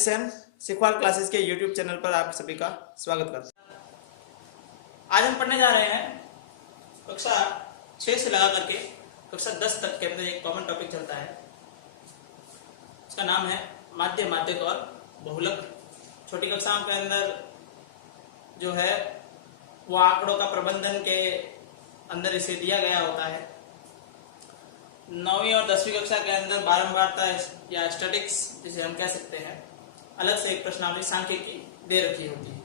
Sen Sikhwal classes के YouTube channel पर आप सभी का स्वागत करता हूं। आज हम पढ़ने जा रहे हैं कक्षा 6 से लगा करके कक्षा 10 तक के अंदर एक कॉमन टॉपिक चलता है। उसका नाम है माध्य, माध्यक और बहुलक। छोटी कक्षाओं के अंदर जो है वो आंकड़ों का प्रबंधन के अंदर इसे दिया गया होता है। 9वीं और 10वीं कक्षा के अंदर बारंबारता या स्टैटिक्स जिसे हम कह सकते हैं, अलग से एक प्रश्नावली सांख्यिकी दे रखी होती है।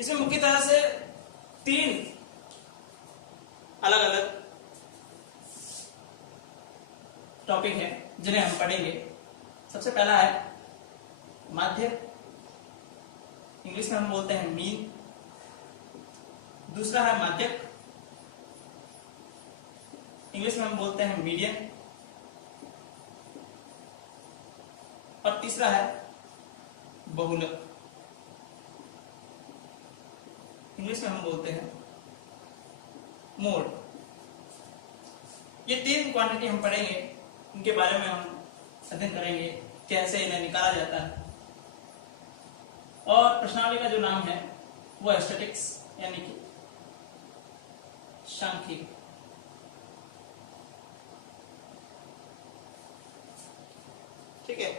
इसमें मुख्य तरह से 3 अलग अलग टॉपिक हैं जिन्हें हम पढ़ेंगे। सबसे पहला है माध्य, इंग्लिश में हम बोलते हैं मीन। दूसरा है माध्यक, इंग्लिश में हम बोलते हैं मीडियन। और तीसरा है बहुलक, इंग्लिश में हम बोलते हैं मोड। ये 3 क्वांटिटी हम पढ़ेंगे, इनके बारे में हम अध्ययन करेंगे कैसे इन्हें निकाला जाता है। और प्रश्नावली का जो नाम है वो स्टैटिक्स यानी कि सांख्यिकी। ठीक है,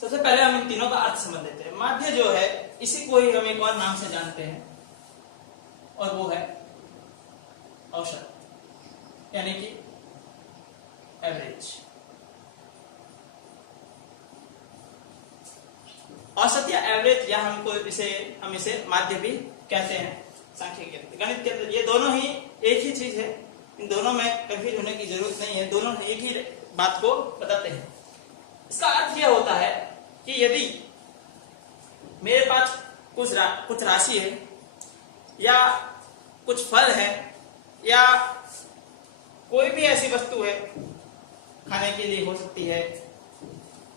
सबसे पहले हम इन तीनों का अर्थ समझ लेते हैं। माध्य जो है इसी को ही हम एक और नाम से जानते हैं और वो है औसत यानी कि एवरेज। औसत या एवरेज या हम इसे माध्य भी कहते हैं सांख्यिकी के अंदर, गणित के अंदर। ये दोनों ही एक ही चीज है, इन दोनों में कंफ्यूज होने की जरूरत नहीं है, दोनों एक ही बात को बताते हैं। इसका अर्थ यह होता है कि यदि मेरे पास कुछ राशि है या कुछ फल है या कोई भी ऐसी वस्तु है, खाने के लिए हो सकती है,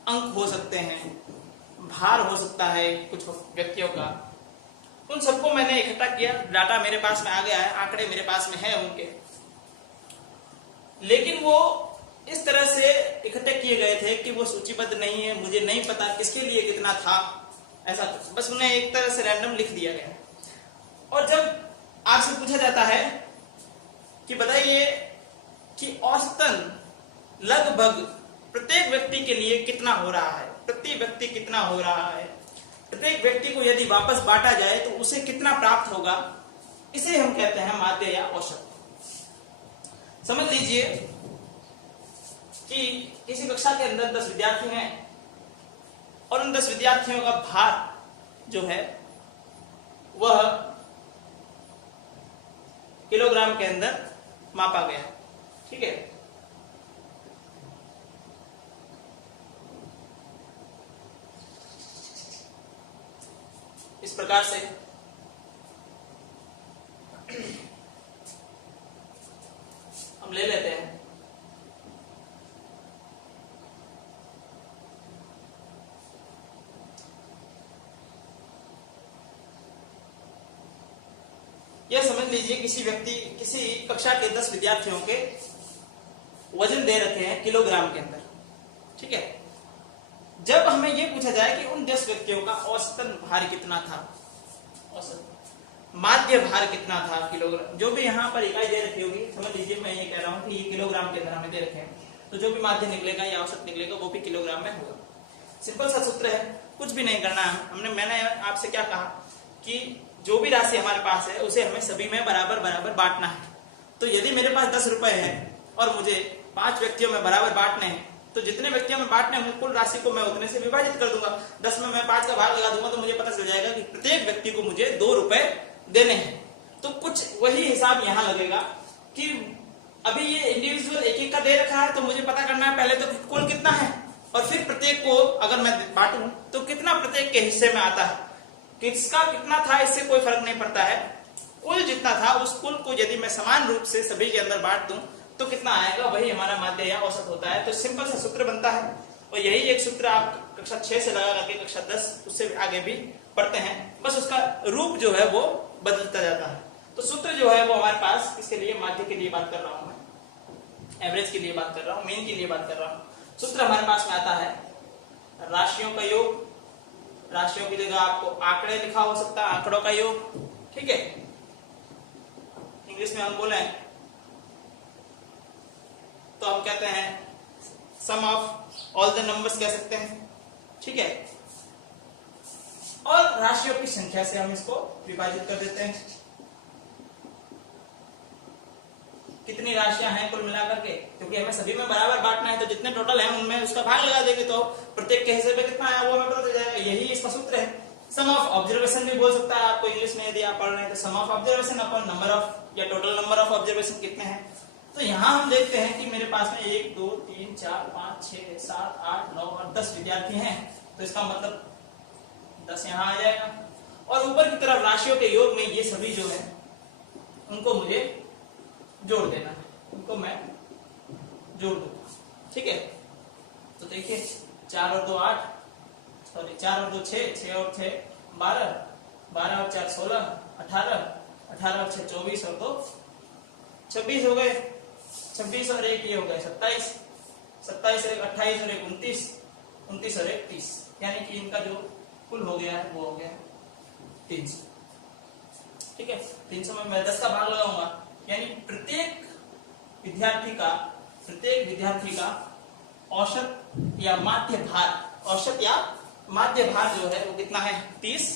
अंक हो सकते हैं, भार हो सकता है कुछ व्यक्तियों का, उन सबको मैंने इकट्ठा किया, डाटा मेरे पास में आ गया है, आंकड़े मेरे पास में है उनके, लेकिन वो इस तरह से इकट्ठे किए गए थे कि वो सूचीबद्ध नहीं है, मुझे नहीं पता किसके लिए कितना था, ऐसा कुछ, बस उन्हें एक तरह से रैंडम लिख दिया गया। और जब आपसे पूछा जाता है कि बताइए कि औसतन लगभग प्रत्येक व्यक्ति के लिए कितना हो रहा है, प्रति व्यक्ति कितना हो रहा है, प्रत्येक व्यक्ति को यदि वापस बांटा जाए तो उसे कितना प्राप्त होगा, इसे हम कहते हैं माध्य या औसत। समझ लीजिए कि किसी कक्षा के अंदर 10 विद्यार्थी हैं और उन 10 विद्यार्थियों का भार जो है वह किलोग्राम के अंदर मापा गया। ठीक है, इस प्रकार से हम ले लेते हैं यह समझ लीजिए किसी कक्षा के 10 विद्यार्थियों के वजन दे रखे हैं किलोग्राम के अंदर। ठीक है, जब हमें यह पूछा जाए कि उन 10 व्यक्तियों का औसतन भार कितना था, औसत माध्य भार कितना था किलोग्राम, जो भी यहाँ पर इकाई दे रखी होगी, समझ लीजिए मैं ये कह रहा हूँ कि ये किलोग्राम के अंदर हमें दे रखे हैं, तो जो भी माध्य निकलेगा या औसत निकलेगा वो भी किलोग्राम में होगा। सिंपल सा सूत्र है, कुछ भी नहीं करना है। मैंने आपसे क्या कहा कि जो भी राशि हमारे पास है उसे हमें सभी में बराबर बराबर बांटना है। तो यदि मेरे पास 10 रुपए है और मुझे 5 व्यक्तियों में बराबर बांटने हैं, तो जितने व्यक्तियों में बांटने हैं कुल राशि को मैं उतने से विभाजित कर दूंगा। 10 में मैं 5 का भाग लगा दूंगा तो मुझे पता चल जाएगा कि प्रत्येक व्यक्ति को मुझे 2 रुपए देने हैं। तो कुछ वही हिसाब यहाँ लगेगा कि अभी ये इंडिविजुअल एक एक का दे रखा है, तो मुझे पता करना है पहले तो कुल कितना है और फिर प्रत्येक को अगर मैं बांटूं तो कितना प्रत्येक के हिस्से में आता है। किसका कितना था इससे कोई फर्क नहीं पड़ता है, कुल जितना था उस कुल को यदि मैं समान रूप से सभी के अंदर बांट दूं तो कितना आएगा, वही हमारा माध्य या औसत होता है। तो सिंपल सा सूत्र बनता है और यही एक सूत्र आप कक्षा 6 से लगा करके कक्षा 10 उससे आगे भी पढ़ते हैं, बस उसका रूप जो है वो बदलता जाता है। तो सूत्र जो है वो हमारे पास किसके लिए, माध्य के लिए बात कर रहा हूं मैं, एवरेज के लिए बात कर रहा हूं, मीन के लिए बात कर रहा हूं। सूत्र हमारे पास में आता है राशियों का योग, राशियों की जगह आपको आंकड़े लिखा हो सकता है, आंकड़ों का योग, ठीक है। इंग्लिश में हम बोले तो हम कहते हैं सम ऑफ ऑल द नंबर्स कह सकते हैं, ठीक है। और राशियों की संख्या से हम इसको विभाजित कर देते हैं। कितनी राशियां हैं कुल मिलाकर के, क्योंकि हमें सभी में बराबर बांटना है, तो जितने टोटल हैं उनमें उसका भाग लगा देंगे तो प्रत्येक के हिस्से में कितना है वो हमें पता चल जाएगा। यही इसका सूत्र है। सम ऑफ ऑब्जर्वेशन भी बोल सकता है आपको इंग्लिश में, यदि आप पढ़ रहे हैं तो sum of observation upon number of या टोटल नंबर ऑफ ऑब्जर्वेशन कितने हैं। तो यहाँ हम देखते हैं कि मेरे पास में 1 2 3 4 5 6 7 8 9 और 10 विद्यार्थी हैं, तो इसका मतलब 10 यहाँ आ जाएगा। और ऊपर की तरफ राशियों के योग में ये सभी जो है उनको मुझे जोड़ देना है, उनको मैं जोड़ दूंगा, ठीक है। तो देखिए 4 और 2 8, सॉरी 4 और 2 6, 6 और 6 12, 12 और 4 16, 18, 18 और 6 24 और 2 26 हो गए, 26 और 1 ये हो गए 27, 27 और 1 28 और 1 29, 29 और 1 30, यानी कि इनका जो कुल हो गया है वो हो गया 300, ठीक है। 300 में मैं 10 का भाग लगाऊंगा, यानी प्रत्येक विद्यार्थी का औसत या माध्य भार, औसत या माध्य भार जो है वो कितना है 30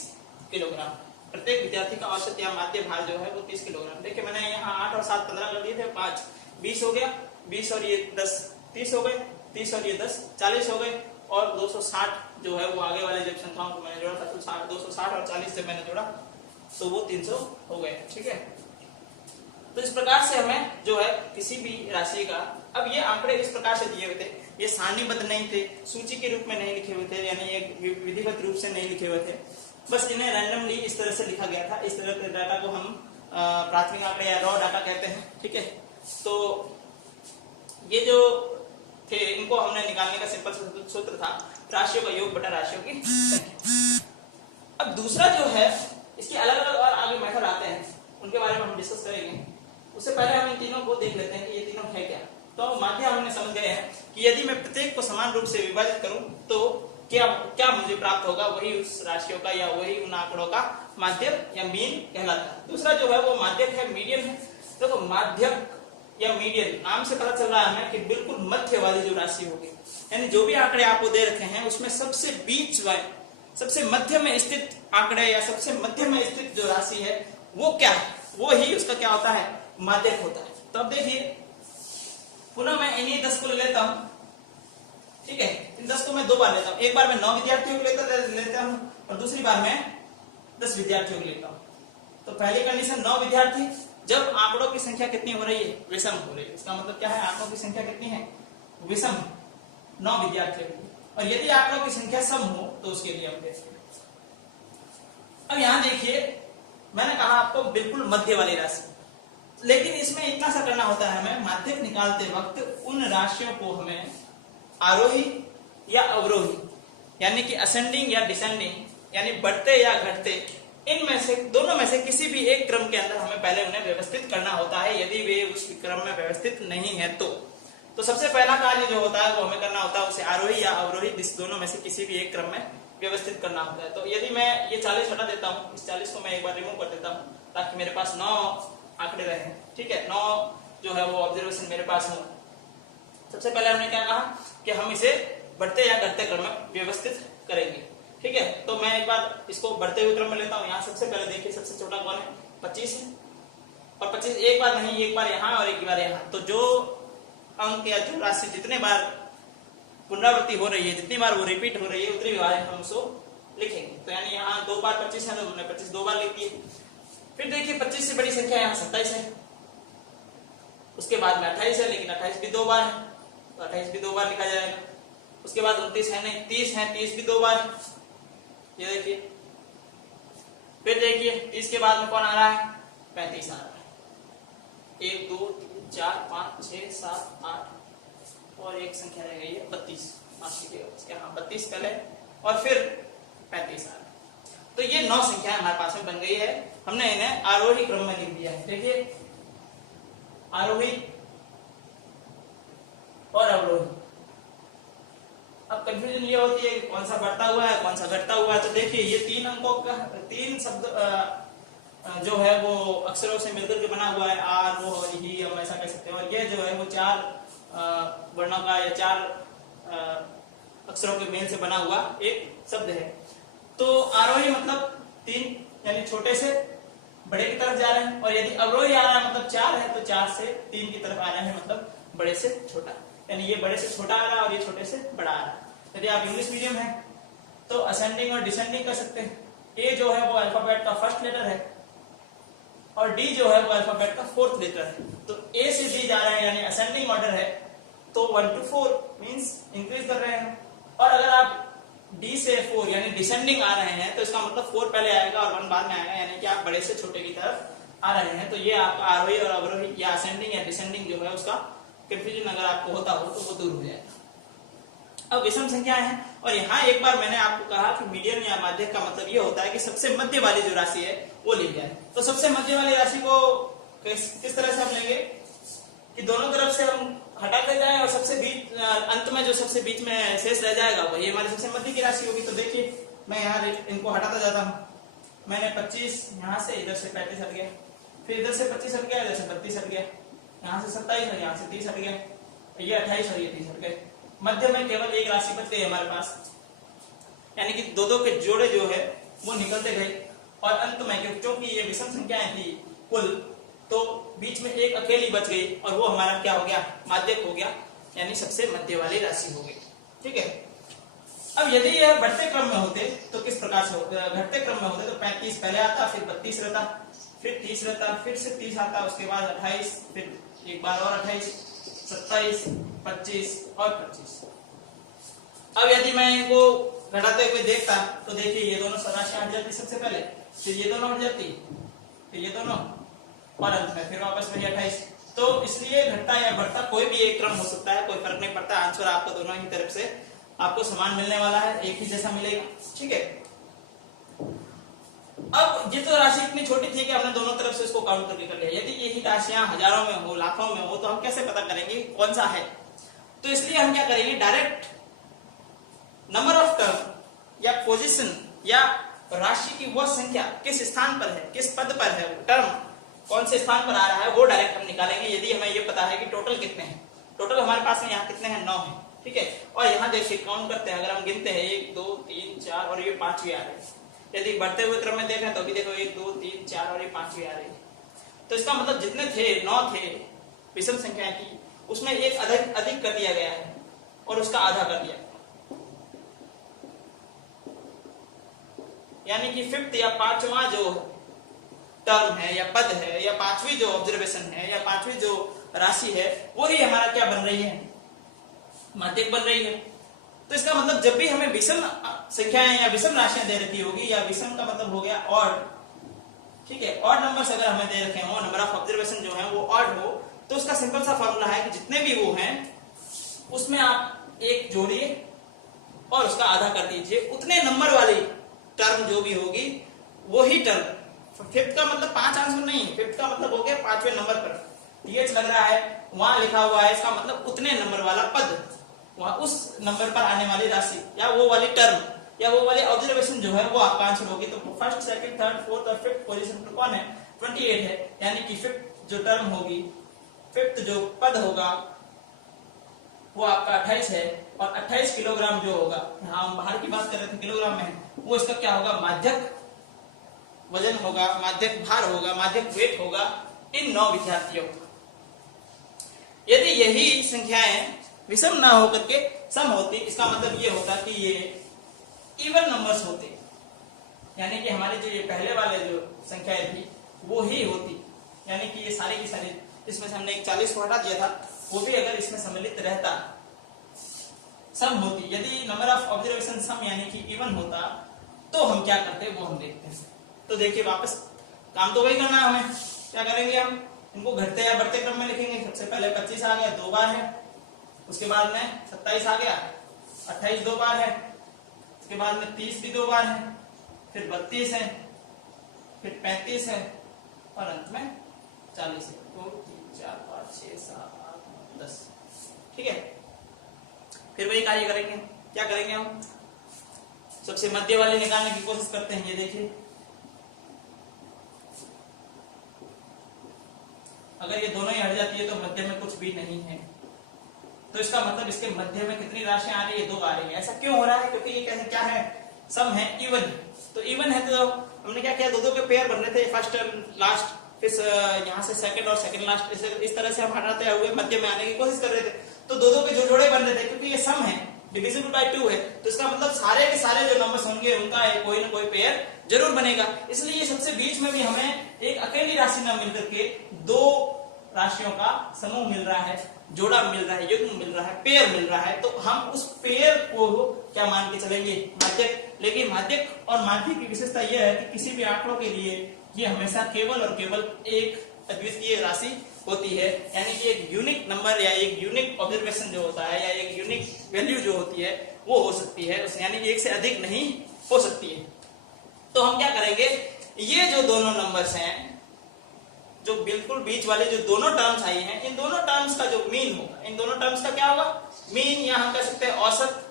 किलोग्राम। प्रत्येक विद्यार्थी का औसत या माध्य भार जो है वो 30 किलोग्राम। देखिए मैंने यहाँ 8 और 7 15 कर दिए थे, 5 20 हो गया, 20 और ये 10 30 हो गए, 30 और ये 10 40 हो गए, और 260 जो है वो आगे वाले जब संख्याओं को मैंने जोड़ा था तो 260 और 40 से मैंने जोड़ा तो वो 300 हो गए, ठीक है। तो इस प्रकार से हमें जो है किसी भी राशि का, अब ये आंकड़े इस प्रकार से दिए हुए थे, ये सारणीबद्ध नहीं थे, सूची के रूप में नहीं लिखे हुए थे, यानी एक विधिवत रूप से नहीं लिखे हुए थे, बस इन्हें रैंडमली इस तरह से लिखा गया था। इस तरह के डाटा को हम प्राथमिक आंकड़े या रॉ डाटा कहते हैं, ठीक है। तो ये जो थे इनको हमने निकालने का सिंपल सूत्र था राशियों का योग बटा राशियों की संख्या। अब दूसरा जो है, इसके अलग अलग और आगे मेथड आते हैं, उनके बारे में हम डिस्कस करेंगे। उससे पहले हम इन तीनों को देख लेते हैं कि ये तीनों है क्या। तो माध्य हमने समझ गए हैं कि यदि मैं प्रत्येक को समान रूप से विभाजित करूं तो क्या क्या मुझे प्राप्त होगा, वही उस राशियों का या वही उन आंकड़ों का माध्यक या मीन कहलाता है। दूसरा जो है वो माध्यक है, मीडियन है। देखो माध्यक या मीडियन नाम से पता चल रहा है हमें कि बिल्कुल मध्य वाली जो राशि होगी, यानी जो भी आंकड़े आपको दे रखे हैं उसमें सबसे बीच वाले, सबसे मध्य में स्थित आंकड़े या सबसे मध्य में स्थित जो राशि है वो क्या है, वो ही उसका क्या होता है, माध्यक होता है। तो अब देखिए पुनः मैं इन्हीं 10 को ले लेता हूं, ठीक है। इन 10 को मैं 2 बार लेता हूं, एक बार मैं 9 विद्यार्थियों को लेता हूं और दूसरी बार मैं 10 विद्यार्थियों को लेता हूं। तो पहली कंडीशन 9 विद्यार्थी, जब आंकड़ों की संख्या कितनी हो रही है, विषम हो रही है, इसका मतलब क्या है, आंकड़ों की संख्या कितनी है, विषम, 9 विद्यार्थियों की। और यदि आंकड़ों की संख्या सम हो तो उसके लिए हम देखते हैं। अब यहां देखिए मैंने कहा आपको बिल्कुल मध्य वाली राशि, लेकिन इसमें इतना सा करना होता है हमें, माध्यक निकालते वक्त उन राशियों को हमें आरोही या अवरोही, यानी कि असेंडिंग या डिसेंडिंग, यानी बढ़ते या घटते, इनमें से दोनों में से किसी भी एक क्रम के अंदर हमें पहले उन्हें व्यवस्थित करना होता है, यदि वे उस क्रम में व्यवस्थित नहीं है तो सबसे पहला कार्य जो होता है वो हमें करना होता है उसे आरोही या अवरोही, दोनों में से किसी भी एक क्रम में व्यवस्थित करना होता है। तो यदि मैं ये 40 हटा देता हूँ, इस 40 को मैं एक बार रिमूव कर देता हूँ ताकि मेरे पास 9 आंकड़े रहे, ठीक है, 9 जो है वो ऑब्जर्वेशन मेरे पास हो। सबसे पहले हमने क्या कहा कि हम इसे बढ़ते या घटते क्रम में व्यवस्थित करेंगे, ठीक है। तो मैं एक बार इसको बढ़ते हुए क्रम में लेता हूँ। यहाँ सबसे पहले देखिए सबसे छोटा कौन है, 25 है, और 25 एक बार नहीं, एक बार यहाँ और एक बार यहाँ। तो जो अंक या जो राशि जितने बार पुनरावृत्ति हो रही है, जितनी बार वो रिपीट हो रही है, उतनी बार हम उसको लिखेंगे। तो यानी यहाँ 2 बार 25 है तो हमने 25 2 बार लिख दिए। फिर देखिए 25 से बड़ी संख्या यहाँ 27 है, उसके बाद में 28 है, लेकिन 28 भी 2 बार है तो 28 भी 2 बार लिखा जाएगा। उसके बाद 29 है नहीं, 30 है, 30 भी 2 बार है, ये देखिए। फिर देखिए 30 के बाद में कौन आ रहा है, 35 आ रहा है। 1 2 3 4 5 6 7 8 और एक संख्या रह गई है 32, माफ कीजिएगा, यहाँ 32 पहले और फिर 35 आ रहा है। तो ये 9 संख्याएं हमारे पास में बन गई है, हमने इन्हें आरोही क्रम में लिख दिया है। देखिए आरोही और अवरोही। अब कंफ्यूजन ये होती है कि कौन सा बढ़ता हुआ है कौन सा घटता हुआ है। तो देखिए ये 3 अंकों का 3 शब्द जो है वो अक्षरों से मिलकर के बना हुआ है, आर वो ही हम ऐसा कह सकते हैं, और ये जो है वो 4 वर्णों का या 4 अक्षरों के मेल से बना हुआ एक शब्द है। तो आरोही मतलब 3 यानी छोटे से बड़े की तरफ जा रहे हैं, और यदि अवरोही आ रहा है मतलब 4 है तो 4 से 3 की तरफ आ रहे हैं मतलब बड़े से छोटा, यानी ये बड़े से छोटा आ रहा है और ये छोटे से बड़ा आ रहा है। यदि आप इंग्लिश मीडियम है तो असेंडिंग और डिसेंडिंग कर सकते हैं। ए जो है वो अल्फाबेट का फर्स्ट लेटर है और डी जो है वो अल्फाबेट का 4th लेटर है। तो ए से डी जा रहे हैं यानी असेंडिंग ऑर्डर है, तो 1 to 4 मींस इंक्रीज कर रहे हैं। और अगर आप डी से 4 यानी डिसेंडिंग आ रहे हैं तो इसका मतलब 4 पहले आएगा और 1 बाद में आएगा, यानी कि आप बड़े से छोटे की तरफ आ रहे हैं। तो ये आपका आरोही और अवरोही या असेंडिंग या डिसेंडिंग जो है उसका कंफ्यूजन अगर आपको होता हो तो वो दूर हो जाएगा। अब विषम संख्याएं हैं, और यहाँ एक बार मैंने आपको कहा कि मीडियन या माध्यक का मतलब ये होता है कि सबसे मध्य वाली जो राशि है वो ली जाए। तो सबसे मध्य वाली राशि को किस तरह से हम लेंगे कि दोनों तरफ से हम हटाते जाएं और सबसे बीच अंत में जो सबसे बीच में शेष रह जाएगा वही हमारी सबसे मध्य की राशि होगी। तो देखिए मैं यहाँ इनको हटाता जाता हूँ। मैंने 25 यहाँ से इधर से 35 हट गया, फिर इधर से 25 हट गया, इधर से 32 हट गया, यहाँ से 27 और यहाँ से 30 हट गया, ये 28 और ये 30 हट गए। मध्य में केवल एक राशि बच गई हमारे पास, यानी कि दो के जोड़े जो है वो निकलते गए। और अंत में क्योंकि ये विषम संख्याएं थी कुल, तो बीच में एक अकेली बच गई और वो हमारा क्या हो गया, माध्यक हो गया, यानी सबसे मध्य वाली राशि हो गई। ठीक है। अब यदि यह बढ़ते क्रम में होते तो किस प्रकार से होते, घटते क्रम में होते तो 35 पहले आता, फिर 32 रहता, फिर 30 रहता, फिर से 30 आता, उसके बाद 28, फिर एक बार और 28, 27, 25 और 25। अब यदि मैं इनको घटाते हुए देखता तो देखिए ये दोनों राशियां हट जाती सबसे पहले, फिर ये दोनों हट जाती, फिर ये दोनों, और अंत में फिर वापस वही 28। तो इसलिए घटता या बढ़ता कोई भी एक क्रम हो सकता है, कोई फर्क नहीं पड़ता। आंसर आपको दोनों ही तरफ से आपको समान मिलने वाला है, एक ही जैसा मिलेगा। ठीक है। अब ये तो राशि इतनी छोटी थी कि हमने दोनों तरफ से इसको काउंट करके कर लिया। यदि यही राशियां हजारों में हो, लाखों में हो, तो हम कैसे पता करेंगे कौन सा है? तो इसलिए हम क्या करेंगे, डायरेक्ट नंबर ऑफ टर्म या पोजीशन या राशि की वह संख्या किस स्थान पर है, किस पद पर है, टर्म कौन से स्थान पर आ रहा है, वो डायरेक्ट हम निकालेंगे। यदि हमें ये पता है कि टोटल कितने हैं, टोटल हमारे पास में यहाँ कितने हैं, 9 है। ठीक है। और यहाँ देखिए काउंट करते हैं, अगर हम गिनते हैं 1 2 3 4 और ये 5वीं आ रही है। यदि बढ़ते हुए क्रम में देखें तो अभी देखो 1 2 3 4 और ये 5वीं आ रही है। तो इसका मतलब जितने थे 9 थे विषम संख्या की, उसमें एक अधिक कर दिया गया है और उसका आधा कर दिया, यानी कि 5th या 5वां जो टर्म है या पद है या 5वीं जो ऑब्जर्वेशन है या 5वीं जो राशि है वही हमारा क्या बन रही है, माध्यक बन रही है। तो इसका मतलब जब भी हमें विषम संख्याएं या विषम राशियां दे रखी होगी, या विषम का मतलब हो गया ऑड, ठीक है, ऑड नंबर्स अगर हमें दे रखे हो, नंबर ऑफ ऑब्जर्वेशन जो है वो ऑड हो, तो उसका सिंपल सा फॉर्मूला है कि जितने भी वो हैं उसमें आप एक जोड़िए और उसका आधा कर दीजिए, उतने नंबर वाली टर्म जो भी होगी वही टर्म। 5th का मतलब 5 आंसर नहीं, 5th का मतलब हो गया 5वें नंबर पर TH लग रहा है, वहां लिखा हुआ है, इसका मतलब उतने नंबर वाला पद, वहां उस नंबर पर आने वाली राशि या वो वाली टर्म या वो वाली ऑब्जर्वेशन जो है वो आपका आंसर होगी। तो फर्स्ट, सेकंड, थर्ड, फोर्थ और 5th पोजीशन पर कौन है, 28 है, यानी कि 5th जो टर्म होगी, 5th जो पद होगा वो आपका 28 है, और 28 किलोग्राम जो होगा, यहाँ हम बाहर की बात कर रहे थे किलोग्राम में, वो इसका क्या होगा, माध्यक वजन होगा, माध्यक भार होगा, माध्यक वेट होगा इन 9 विद्यार्थियों का। यदि यही संख्याएं विषम ना होकर के सम होती, इसका मतलब ये होता कि ये इवन नंबर्स होते, यानी कि हमारे जो ये पहले वाले जो संख्याएं थी वो ही होती, यानी कि ये सारी की सारी, इसमें से हमने एक 40 को हटा दिया था, वो भी अगर इसमें सम्मिलित रहता सम होती। यदि नंबर ऑफ ऑब्जर्वेशन सम यानी कि इवन होता तो हम क्या करते वो हम देखते हैं। तो देखिए वापस काम तो वही करना है हमें, क्या करेंगे हम इनको घटते या बढ़ते क्रम में लिखेंगे। सबसे पहले 25 आ गया, 2 बार है, उसके बाद में 27 आ गया, 28 2 बार है, उसके बाद में 30 भी 2 बार है, फिर 32 है, फिर 35 है और अंत में 40 है। 2 3 4 5 6 7 8 9 10। ठीक है। फिर वही कार्य करेंगे, क्या करेंगे हम, सबसे मध्य वाले निकालने की कोशिश करते हैं। ये देखिए, अगर ये दोनों ही हट जाती है तो मध्य में कुछ भी नहीं है, तो इसका मतलब इसके मध्य में कितनी राशियां आ रही है, 2 आ रही है। ऐसा क्यों हो रहा है, क्योंकि ये क्या है, सम है, इवन। तो इवन है तो हमने क्या किया, 2-2 के पेयर बन रहे थे, फर्स्ट लास्ट, फिर यहाँ से सेकंड और सेकंड लास्ट, इस तरह से हम हटाते हुए मध्य में आने की कोशिश कर रहे थे। तो 2-2 के जो जोड़े बन रहे थे, क्योंकि ये सम है, डिविजिबल बाय 2 है, तो इसका मतलब सारे के सारे जो नंबर्स होंगे उनका कोई ना कोई पेयर जरूर बनेगा। इसलिए सबसे बीच में भी हमें एक अकेली राशि न मिलकर के 2 राशियों का समूह मिल रहा है, जोड़ा मिल रहा है, युग्म मिल रहा है, पेयर मिल रहा है, तो हम उस पेयर को क्या मान के चलेंगे, माध्यक। लेकिन माध्यक और माध्यक की विशेषता यह है कि किसी भी आंकड़ों के लिए ये हमेशा केवल और केवल एक अद्वितीय राशि होती है, यानी कि एक यूनिक नंबर या एक यूनिक ऑब्जर्वेशन जो होता है या एक यूनिक वैल्यू जो होती है वो हो सकती है, यानी एक से अधिक नहीं हो सकती है। तो हम क्या करेंगे, ये जो दोनों नंबर्स हैं, जो बिल्कुल बीच वाले जो दोनों टर्म्स आई हैं, इन दोनों टर्म्स का जो मीन होगा, इन दोनों टर्म्स का क्या होगा, मीन, या हम कह सकते हैं औसत,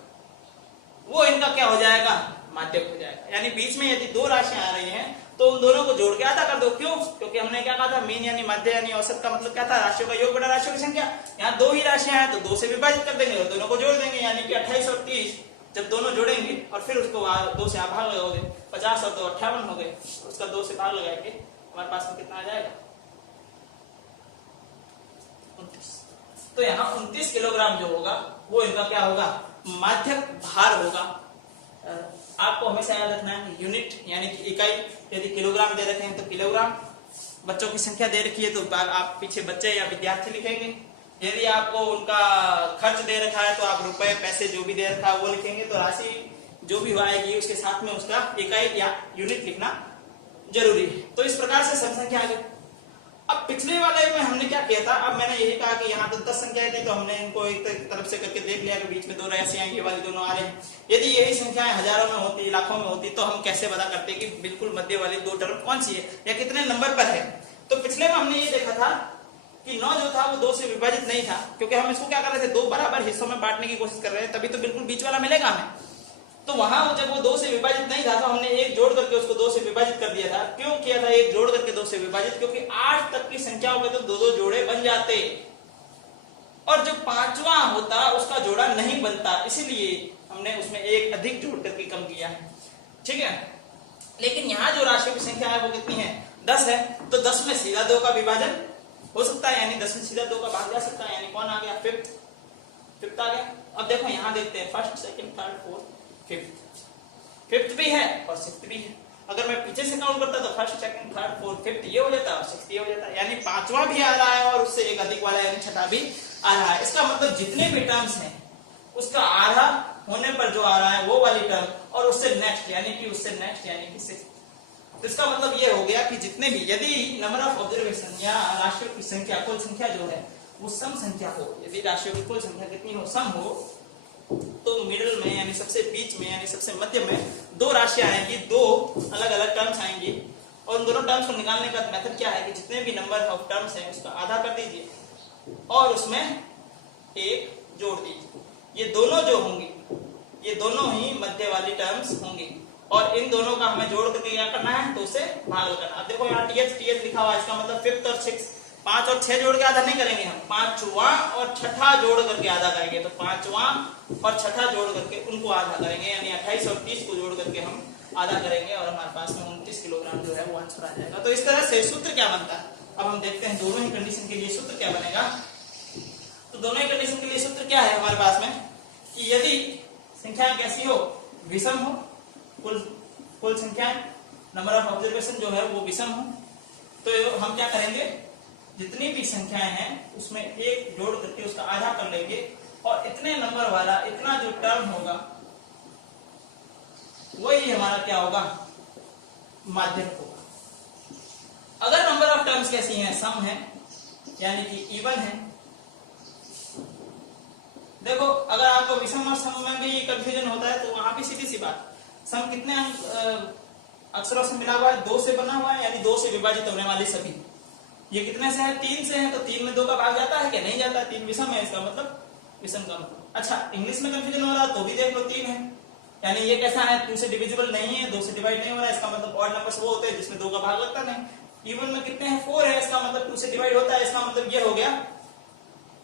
वो इनका क्या हो जाएगा, माध्यक हो जाएगा। यानी बीच में यदि 2 राशियां आ रही हैं तो उन दोनों को जोड़ के आधा कर दो। क्यों, क्योंकि हमने क्या कहा था, मीन यानी मध्य यानी औसत का मतलब क्या था, राशियों का योग बटा राशियों की संख्या। यहाँ 2 ही राशियां हैं तो 2 से विभाजित कर देंगे और दोनों को जोड़ देंगे, यानी कि 28 और 30 जब दोनों जोड़ेंगे और फिर उसको 2 से भाग लगाओगे, 50 और 2 58 हो गए, उसका 2 से भाग लगाएंगे, हमारे पास में कितना आ जाएगा, 29। तो यहाँ 29 किलोग्राम जो होगा वो इनका क्या होगा, माध्यक भार होगा। आपको हमेशा याद रखना है यूनिट यानी कि इकाई, यदि किलोग्राम दे रखे हैं तो किलोग्राम, बच्चों की संख्या दे रखी है तो आप पीछे बच्चे या विद्यार्थी लिखेंगे। यदि आपको उनका खर्च दे रखा है तो आप रुपए पैसे जो भी दे रखा है वो लिखेंगे। तो राशि जो भी आएगी उसके साथ में उसका इकाई या यूनिट लिखना जरूरी है। तो इस प्रकार से सम संख्या आ गई। अब पिछले वाले में हमने क्या किया था, अब मैंने यही कहा कि यहाँ तो 10 संख्याएं थी तो हमने इनको एक तरफ से करके देख लिया कि बीच में 2 राशियां ये वाली दोनों आ रहे हैं। यदि यही संख्याएं हजारों में होती, लाखों में होती, तो हम कैसे पता करते कि बिल्कुल मध्य वाली 2 टर्म कौन सी है या कितने नंबर पर है। तो पिछले में हमने ये देखा था कि 9 जो था वो 2 से विभाजित नहीं था, क्योंकि हम इसको क्या कर रहे थे, 2 बराबर हिस्सों में बांटने की कोशिश कर रहे हैं, तभी तो बिल्कुल बीच वाला मिलेगा हमें। तो वहां जब वो 2 से विभाजित नहीं था तो हमने 1 जोड़ करके उसको 2 से विभाजित कर दिया था। क्यों किया था 1 जोड़ करके 2 से विभाजित, क्योंकि 8 तक की संख्याओं में तो 2-2 जोड़े बन जाते और जो 5वां होता उसका जोड़ा नहीं बनता, इसीलिए हमने उसमें 1 अधिक जोड़ करके कम किया है। ठीक है, लेकिन यहाँ जो राशियों की संख्या है वो कितनी है, 10 है। तो 10 में सीधा 2 का विभाजन हो सकता है, यानी 10 में सीधा 2 का भाग जा सकता है, यानी कौन आ गया, फिफ्थ आ गया। अब देखो यहाँ देखते हैं, first second third fourth fifth भी है और सिक्स्थ भी है। अगर मैं पीछे से काउंट करता तो first second third fourth fifth ये हो जाता और सिक्स्थ ये हो जाता, यानी 5वां भी आ रहा है और उससे एक अधिक वाला यानी 6ठा भी आ रहा है। इसका मतलब जितने भी टर्म्स हैं उसका आधा होने पर जो आ रहा है वो वाली टर्म और उससे नेक्स्ट यानी कि सिक्स्थ। तो इसका मतलब ये हो गया कि जितने भी, यदि नंबर ऑफ ऑब्जर्वेशन या राशियों की संख्या, कुल संख्या जो है वो सम संख्या हो, यदि राशियों की कुल संख्या कितनी हो, सम हो, तो मिडिल में यानी सबसे बीच में यानी सबसे मध्य में 2 राशियां आएंगी, 2 अलग अलग टर्म्स आएंगी और उन दोनों टर्म्स को निकालने का मेथड क्या है कि जितने भी नंबर ऑफ टर्म्स हैं उसका आधा कर दीजिए और उसमें 1 जोड़ दीजिए। ये दोनों जो होंगी ये दोनों ही मध्य वाली टर्म्स होंगी और इन दोनों का हमें जोड़ करके क्या करना है, 2 से भाग करना। अब देखो यहाँ टीएच लिखा हुआ है, इसका मतलब 5th और 6th, 5 और 6 जोड़ के आधा नहीं करेंगे हम, 5वां और 6ठा जोड़ करके आधा करेंगे। तो 5वां और 6ठा जोड़ करके उनको आधा करेंगे, यानी 28 और 30 को जोड़ करके हम आधा करेंगे और हमारे पास में 29 किलोग्राम जो है वो आंसर आ जाएगा। तो इस तरह से सूत्र क्या बनता है, अब हम देखते हैं दोनों ही कंडीशन के लिए सूत्र क्या बनेगा। तो दोनों ही कंडीशन के लिए सूत्र क्या है हमारे पास में कि यदि संख्याएं कैसी हो, विषम हो, कुल संख्याएं नंबर ऑफ ऑब्जर्वेशन जो है वो विषम हो, तो हम क्या करेंगे, जितनी भी संख्याएं हैं उसमें 1 जोड़ करके उसका आधा कर लेंगे और इतने नंबर वाला इतना जो टर्म होगा वही हमारा क्या होगा, माध्यक होगा। अगर नंबर ऑफ टर्म्स कैसी हैं, सम है यानी कि इवन है। देखो अगर आपको विषम और सम में भी कंफ्यूजन होता है तो वहां भी सीधी सी बात, सम कितने अक्षरों से मिला हुआ है, 2 से बना हुआ है, यानी 2 से विभाजित होने वाली सभी। ये कितने से है, 3 से है, तो 3 में 2 का भाग जाता है क्या, नहीं जाता है, 3 विषम है, इसका मतलब विषम का मतलब अच्छा इंग्लिश में कंफ्यूजन हो रहा तो भी देख लो 3 है, यानी ये कैसा है 2 से डिविजिबल नहीं है, 2 से डिवाइड नहीं हो रहा है, इसका मतलब ऑड नंबर्स वो होते हैं जिसमें 2 का भाग लगता नहीं। इवन में कितने हैं 4 है, इसका मतलब 2 से डिवाइड होता है, इसका मतलब ये हो गया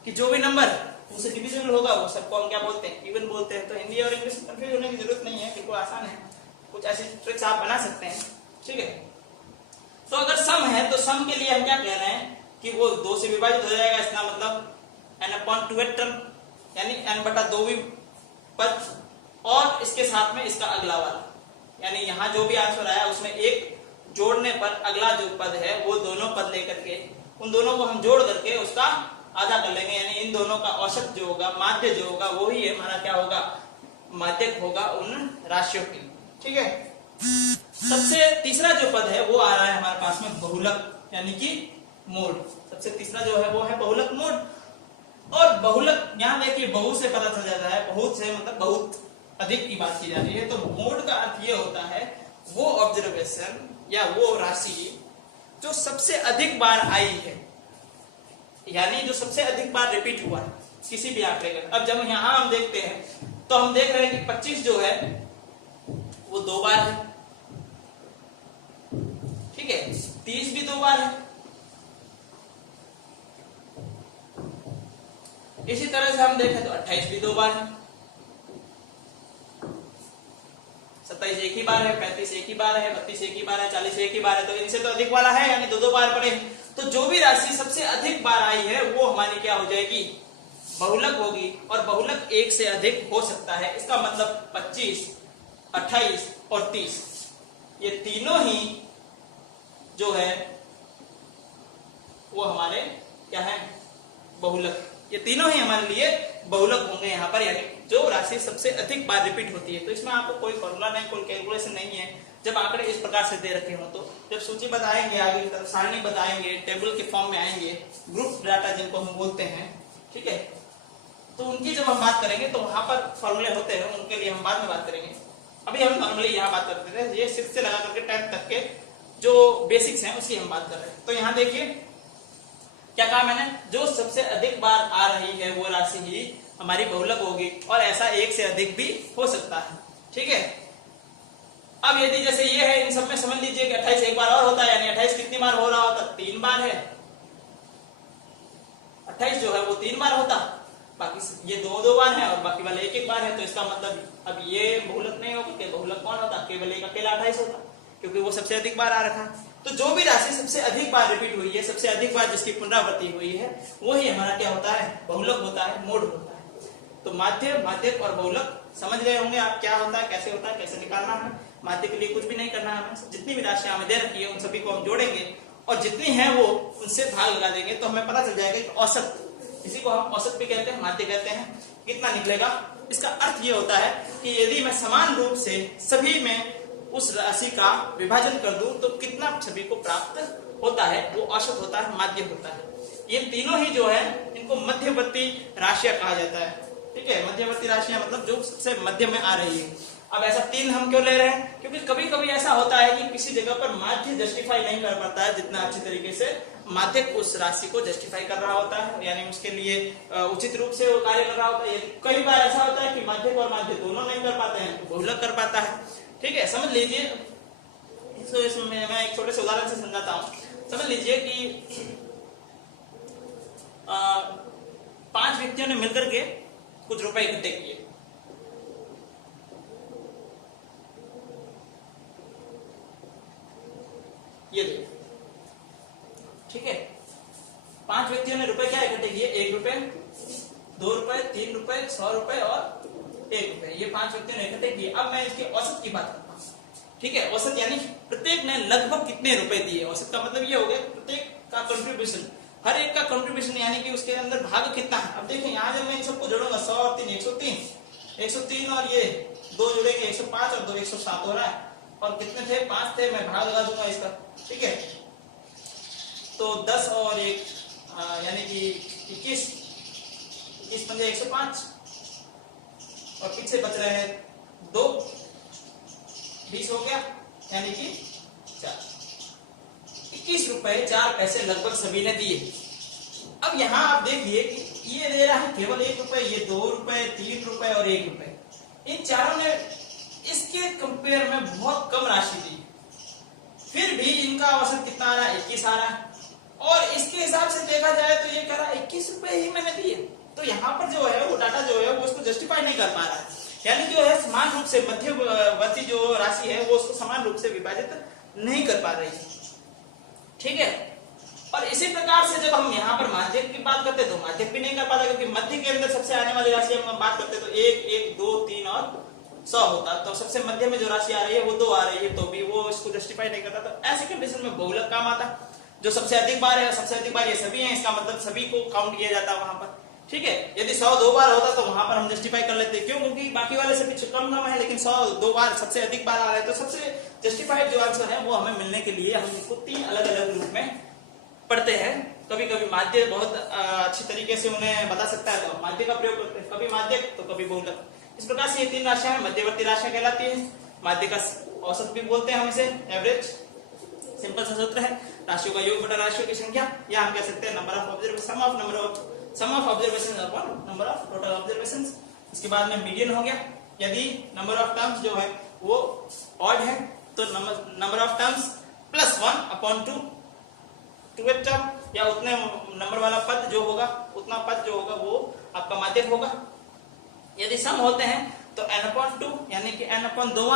कि जो भी नंबर 2 से डिविजिबल होगा वो सबको हम क्या बोलते हैं, इवन बोलते हैं। तो हिंदी और इंग्लिश में कंफ्यूज होने की जरूरत नहीं है, बिल्कुल आसान है, कुछ ऐसी ट्रिक्स आप बना सकते हैं, ठीक है। तो अगर सम है तो सम के लिए हम क्या कह रहे हैं कि वो 2 से विभाजित हो जाएगा, इसका मतलब n/2 टर्म यानी n/2 पद, और इसके साथ में इसका अगला वाला, यानी यहाँ जो भी आंसर आया उसमें एक जोड़ने पर अगला जो पद है वो दोनों पद लेकर के उन दोनों को हम जोड़ करके उसका आधा कर लेंगे, यानी इन दोनों का औसत जो होगा, माध्य जो होगा, वो ही हमारा क्या होगा, माध्यक होगा उन राशियों के लिए, ठीक है। सबसे तीसरा जो पद है वो आ रहा है हमारे पास में बहुलक यानी कि मोड। सबसे तीसरा जो है वो है बहुलक मोड। और बहुलक यहाँ देखिए बहु से पता चल जाता है, बहुत से मतलब बहुत अधिक की बात की जा रही है। तो मोड का अर्थ ये होता है वो ऑब्जर्वेशन या वो राशि जो सबसे अधिक बार आई है, यानी जो सबसे अधिक बार रिपीट हुआ है किसी भी आंकड़े का। अब जब यहाँ हम देखते हैं तो हम देख रहे हैं कि 25 जो है वो 2 बार है, ठीक है, 30 भी 2 बार है। इसी तरह से हम देखें तो 28 भी 2 बार है, 27 एक ही बार है, 35 एक ही बार है, 32 एक ही बार है, 40 एक ही बार है। तो इनसे तो अधिक वाला है, यानी 2-2 बार पड़े। तो जो भी राशि सबसे अधिक बार आई है वो हमारी क्या हो जाएगी, बहुलक होगी। और बहुलक एक से अधिक हो सकता है, इसका मतलब 25, 28 और 30 ये तीनों ही जो है वो हमारे क्या है, बहुलक। ये तीनों ही हमारे लिए बहुलक होंगे यहाँ पर, यानी जो राशि सबसे अधिक बार रिपीट होती है। तो इसमें आपको कोई फॉर्मूला नहीं, कोई कैलकुलेशन नहीं है। जब आंकड़े इस प्रकार से दे रखे हो तो जब सूची बताएंगे, आगे की तरफ सारणी बताएंगे, टेबल के फॉर्म में आएंगे, ग्रुप डाटा जिनको हम बोलते हैं, ठीक है, तो उनकी जब हम बात करेंगे तो वहां पर फॉर्मूले होते हैं, उनके लिए हम बाद में बात करेंगे। अभी हम नॉर्मली यहाँ बात करते थे, ये 6 से लगा करके 10 तक के जो बेसिक्स हैं उसकी हम बात कर रहे हैं। तो यहाँ देखिए क्या कहा मैंने, जो सबसे अधिक बार आ रही है वो राशि ही हमारी बहुलक होगी, और ऐसा एक से अधिक भी हो सकता है, ठीक है। अब यदि जैसे ये है, इन सब में समझ लीजिए कि 28 एक बार और होता है, यानी 28 कितनी बार हो रहा होता, 3 बार है। 28 जो है वो 3 बार होता, बाकी ये 2-2 बार है और बाकी वाले 1-1 बार है। तो इसका मतलब अब ये बहुलक नहीं होगा, कि बहुलक कौन होता, केवल एक अकेला 28 होता, क्योंकि वो सबसे अधिक बार आ रखा। तो जो भी राशि सबसे अधिक बार रिपीट हुई है, सबसे अधिक बार जिसकी पुनरावृत्ति हुई है, वही हमारा क्या होता है, बहुलक होता है, मोड होता है। तो माध्य, माध्यक और बहुलक समझ गए होंगे आप, क्या होता है, कैसे निकालना है। माध्य के लिए कुछ भी नहीं करना है हमें, जितनी भी राशियां हमें दे रखी है उन सभी को हम जोड़ेंगे और जितनी है वो उनसे भाग लगा देंगे, तो हमें पता चल जाएगा कि औसत, इसी को हम औसत भी कहते हैं, माध्य कहते हैं, कितना निकलेगा। इसका अर्थ ये होता है कि यदि मैं समान रूप से सभी में उस राशि का विभाजन कर दूं तो कितना सभी को प्राप्त होता है, वो औसत होता है, माध्य होता है। ये तीनों ही जो है इनको मध्यवर्ती राशियां कहा जाता है, ठीक है। मध्यवर्ती राशियां मतलब जो सबसे मध्य में आ रही है। अब ऐसा 3 हम क्यों ले रहे हैं, क्योंकि कभी कभी ऐसा होता है कि किसी जगह पर माध्य जस्टिफाई नहीं कर पाता है जितना अच्छी तरीके से माध्यक उस राशि को जस्टिफाई कर रहा होता है, यानी उसके लिए उचित रूप से वो कार्य कर रहा होता है। कई बार ऐसा होता है कि माध्यक और माध्य दोनों नहीं कर पाते हैं, तो बहुलक कर पाता है, ठीक है। समझ लीजिए, इसमें मैं एक छोटे से उदाहरण से समझाता हूँ। समझ लीजिए कि 5 व्यक्तियों ने मिलकर के कुछ रुपए इकट्ठे किए, ये देखिए, ठीक है। 5 व्यक्तियों ने रुपए क्या इकट्ठे किए, 1 रुपए, 2 रुपए, 3 रुपए, 100 रुपए और 1 रुपए, ये 5 व्यक्तियों ने इकट्ठे किए। अब मैं इसके औसत की बात करता हूँ, ठीक है। औसत यानी प्रत्येक ने लगभग कितने रुपए दिए, औसत का मतलब ये हो गया प्रत्येक का कंट्रीब्यूशन, हर एक का कंट्रीब्यूशन, यानी कि उसके अंदर भाग कितना है। अब देखिए यहाँ जब मैं इन सबको जोड़ूंगा, 100 और 3 103 और ये 2 जुड़ेंगे 105 और 2 107 हो रहा है, और कितने थे, 5 थे, मैं भाग लगा दूंगा इसका, ठीक है। तो 10 और 1 यानी कि 21 पंजे 105 और पीछे बच रहे हैं 2, 20 हो गया, यानी कि 4, 21 रुपए 4 पैसे लगभग सभी ने दिए। अब यहाँ आप देखिए कि ये दे रहा है केवल 1 रुपए, ये 2 रुपए, 3 रुपए और 1 रुपए। इन चारों ने इसके कंपेयर में बहुत कम राशि दी, फिर भी इनका औसत कितना आ रहा है? 21 आ रहा है। और इसके हिसाब से देखा जाए तो ये कह रहा है 21 रुपए ही मैंने दिए। तो यहाँ पर जो है वो डाटा जो है वो उसको जस्टिफाई नहीं कर पा रहा है, यानी जो है समान रूप से मध्यवर्ती जो राशि है वो उसको समान रूप से विभाजित नहीं कर पा रही है। ठीक है, और इसी प्रकार से जब हम यहाँ पर माध्यक की बात करते हैं तो माध्यक भी नहीं कर पाता, क्योंकि मध्य के अंदर सबसे आने वाली राशि हम बात करते हैं तो 1, 1, 2, 3 और 100 होता। तो सबसे मध्य में जो राशि आ रही है वो 2 आ रही है, तो भी वो इसको जस्टिफाई नहीं करता। तो ऐसी कंडीशन में बहुलक काम आता, जो सबसे अधिक बार है, सबसे अधिक बार ये सभी हैं, इसका मतलब सभी को काउंट किया जाता है वहां पर। ठीक है, यदि 100 2 बार होता तो वहां पर हम जस्टिफाई कर लेते, क्यों? क्योंकि बाकी वाले से कुछ कम है, लेकिन 100 2 बार सबसे अधिक बार आ रहे हैं, तो सबसे जस्टिफाइड जो आंसर है वो हमें मिलने के लिए हम इसको 3 अलग अलग रूप में पढ़ते हैं। कभी कभी माध्य बहुत अच्छी तरीके से उन्हें बता सकता है तो माध्य का प्रयोग करते हैं, कभी माध्य तो कभी बहुलक। इस प्रकार से ये 3 राशियां मध्यवर्ती राशियां कहलाती है। माध्य का औसत भी बोलते हैं हम इसे, एवरेज। सिंपल सा सूत्र है, राशियों का योग बटा राशियों की संख्या, या हम कह सकते हैं number of observation, sum of observation upon number of total observations. इसके बाद में मीडियन हो गया, यदि नंबर ऑफ टर्म्स जो है वो ऑड है तो number of terms plus 1 upon 2 term, या उतने नंबर वाला पद जो होगा, उतना पद जो होगा वो आपका माध्यक होगा। यदि सम होते हैं तो n अपॉन 2 यानी कि n अपॉन 2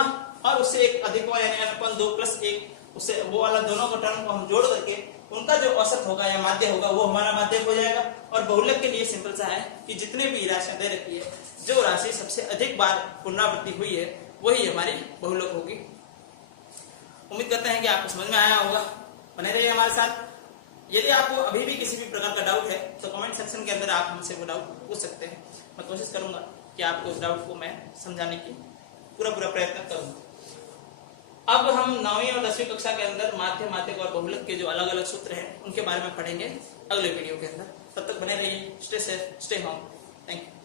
और उससे एक अधिक हुआ यानी n अपॉन 2 प्लस 1, उससे वो वाला दोनों को टर्म को हम जोड़ करके उनका जो औसत होगा या माध्य होगा वो हमारा माध्यक हो जाएगा। और बहुलक के लिए सिंपल सा है कि जितने भी राशियां दे रखी है, जो राशि सबसे अधिक बार पुनरावृत्ति हुई है वही हमारी बहुलक होगी। उम्मीद करते हैं कि आपको समझ में आया होगा। बने रहिए हमारे साथ। यदि आपको अभी भी किसी भी प्रकार का डाउट है तो कमेंट सेक्शन के अंदर आप हमसे वो डाउट पूछ सकते हैं। मैं कोशिश करूंगा कि आपको उस डाउट को मैं समझाने की पूरा प्रयत्न करूंगा। अब हम 9वीं और 10वीं कक्षा के अंदर माध्य, माध्यक और बहुलक के जो अलग अलग सूत्र हैं उनके बारे में पढ़ेंगे अगले वीडियो के अंदर। तब तक बने रहिए। Stay safe, stay home. Thank you.